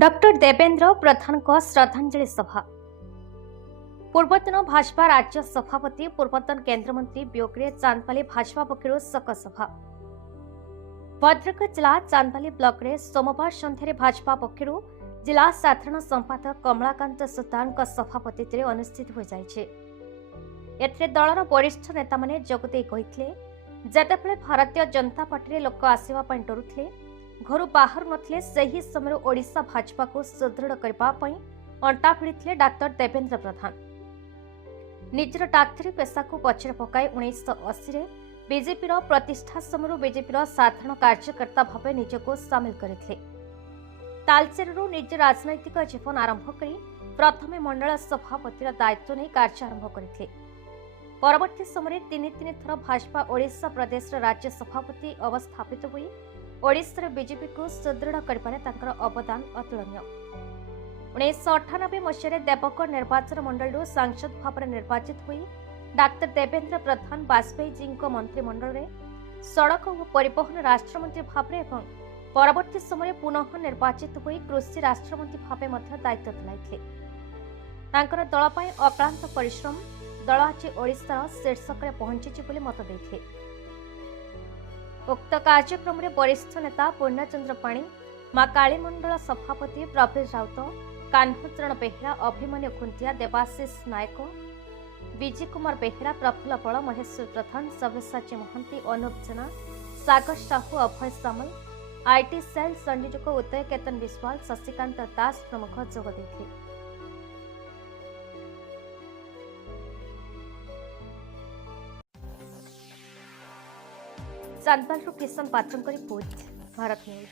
Doctor Devendra प्रधान को श्रद्धांजलि सभा। पूर्वतन भाजपा राज्य सभापति पूर्वतन केन्द्रमंत्री वियोगे चांदपाली भाजपा पक्षर शोक सभा। भद्रक जिला चांदपाली ब्लॉक रे सोमवार संध्यारे भाजपा पक्षर जिला साधारण संपादक कमलाकांत सुतार सभापति अनुष्ठित हो जाए। दलर वरिष्ठ नेता माने जोगदे कहिथिले जेतेबेले भारतीय जनता पार्टी लोक आसवा डरुथिले घर बाहर नथिले सही समय ओडिशा भाजपा को सुदृढ़ करने अंटा भिड़ी डाक्टर देवेंद्र प्रधान निजर डाक्तरी पेशा को पछरे पकाई 1980 बीजेपी प्रतिष्ठा समय बीजेपी साधारण कार्यकर्ता भाव निजको सामिल करते। तालचेरु निज राजनैतिक जीवन आरंभ कर प्रथमे मंडल सभापतिर दायित्व नहीं कार्य आरंभ करते। परवर्ती समय तीन थर भाजपा ओडिशा प्रदेश राज्य सभापति अवस्थापित हुई ओडिशा बीजेपी को सुदृढ़ करने अवदान अतुलनीय। 1998 मसीह देवगढ़ निर्वाचन मंडल सांसद भाव निर्वाचित हुई डाक्टर देवेंद्र प्रधान वाजपेयी जी मंत्रिमंडल में सड़क और परिवहन राष्ट्रमंत्री भाव एवं परवर्ती समय पुनः निर्वाचित हुई कृषि राष्ट्रमंत्री भाव दायित्व तुलाई। दल अक्लांत परिश्रम दल आज ओडिशार शीर्षक में पहुंची मत देते। उक्त कार्यक्रम में वरिष्ठ नेता पूर्णचंद्र पाणी, मां कालीमंडल सभापति प्रवीर राउत, कान्हचरण बेहेरा, अभिमन्यु खुंटिया, देवाशीष नायक, विजय कुमार बेहेरा, प्रफुल्ल बल, महेश्वर प्रधान, सव्यसाची महंती, अनुप जेना, सागर साहू, अभय सामल, आईटी सेल संयोजक उदय केतन विश्वाल, शशिकांत दास प्रमुख जोग देथिले। चांदपालू किशन पात्र रिपोर्ट, भारत न्यूज।